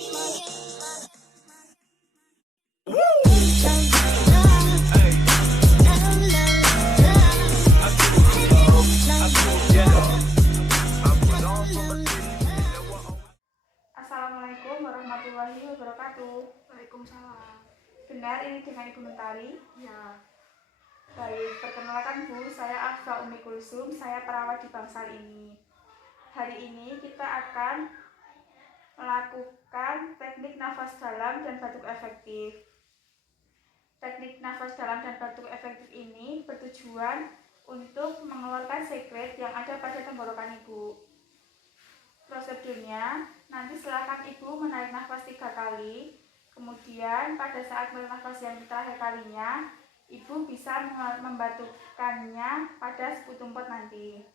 Assalamualaikum warahmatullahi wabarakatuh. Waalaikumsalam. Benar ini dengan Ibu Mentari? Ya. Baik, perkenalkan Bu, saya Afsa Umi Kulsum, saya perawat di Bangsal ini. Hari ini kita akan melakukan teknik nafas dalam dan batuk efektif. Teknik nafas dalam dan batuk efektif ini bertujuan untuk mengeluarkan sekret yang ada pada tenggorokan Ibu. Prosedurnya, nanti silakan Ibu menarik nafas 3 kali. Kemudian pada saat menarik nafas yang terakhir kalinya, Ibu bisa membatukkannya pada sekutum pot nanti.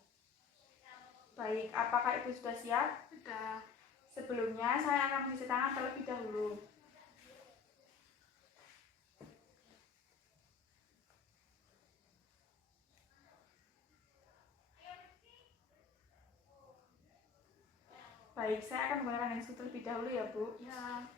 Baik, apakah Ibu sudah siap? Sudah. Sebelumnya saya akan mencuci tangan terlebih dahulu. Baik, saya akan menggunakan hand sanitizer terlebih dahulu ya Bu. Ya.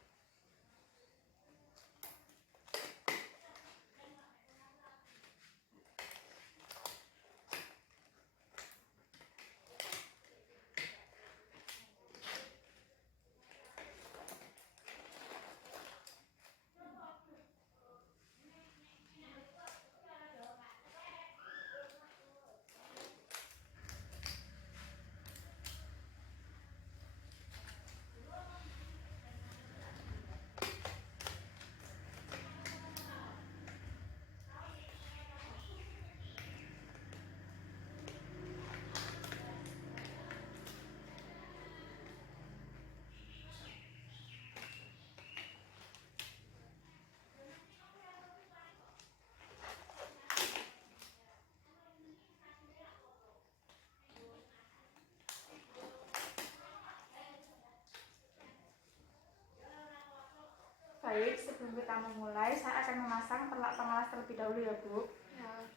Baik, sebelum kita memulai, saya akan memasang perlak pengawas terlebih dahulu ya Bu. Ya.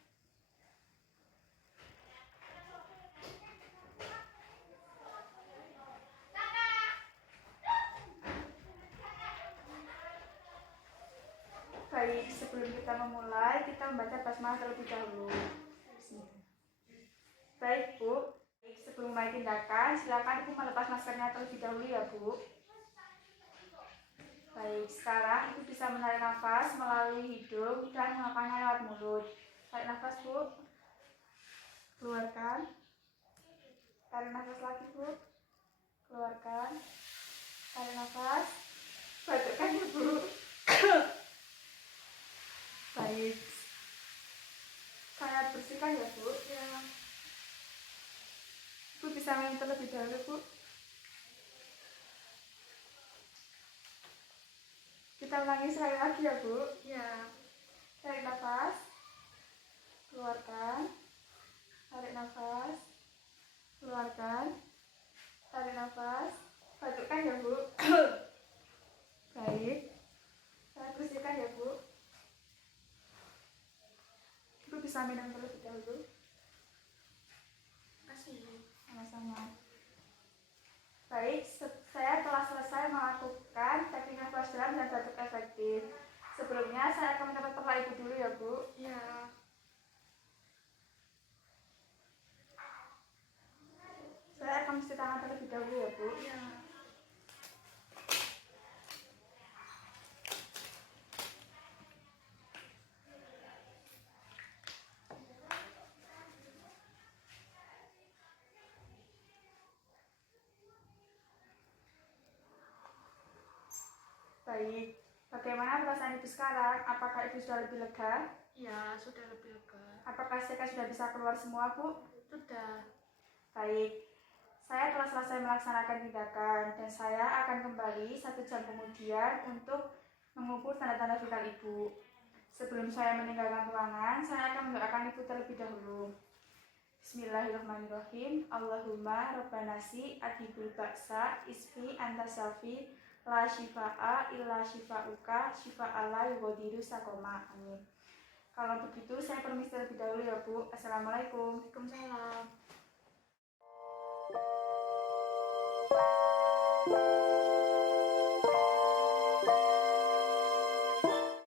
Baik, sebelum kita memulai, kita membaca basmalah terlebih dahulu. Baik Bu, sebelum mulai tindakan, silakan Ibu melepas maskernya terlebih dahulu ya Bu. Baik, sekarang Ibu bisa menarik nafas melalui hidung dan mengeluarkannya lewat mulut. Tarik nafas Bu, keluarkan. Tarik nafas lagi Bu, keluarkan. Tarik nafas, batukkan ya Bu. Baik, saya bersihkan ya Bu. Ya. Ibu bisa minum terlebih dahulu Bu. Kita ulangi sekali lagi ya Bu. Ya. Tarik nafas, keluarkan. Tarik nafas, keluarkan. Tarik nafas, batukkan ya Bu. Baik, saya bersihkan ya Bu. Ibu bisa minum terlebih dahulu. Kasih. Sama-sama. Baik, saya telah selesai melakukan teknik nafas dalam dan batuk efektif. Sebelumnya saya akan mencatat perlah Ibu dulu ya Bu. Ya. Saya akan mencuci tangan terlebih dahulu ya Bu. Ya. Baik, bagaimana perasaan Ibu sekarang? Apakah Ibu sudah lebih lega? Ya, sudah lebih lega. Apakah sekat sudah bisa keluar semua Bu? Sudah. Baik, saya telah selesai melaksanakan tindakan dan saya akan kembali 1 jam kemudian untuk mengukur tanda-tanda vital Ibu. Sebelum saya meninggalkan ruangan, saya akan mendoakan Ibu terlebih dahulu. Bismillahirrahmanirrahim. Allahumma rabbanasi adhibul baksa isfi anta syafi la shifa'a illa shifa'uka shifa'ala yughadiru sakoma. Amin. Kalau begitu saya permisi terlebih dahulu ya Bu. Assalamualaikum. Waalaikumsalam.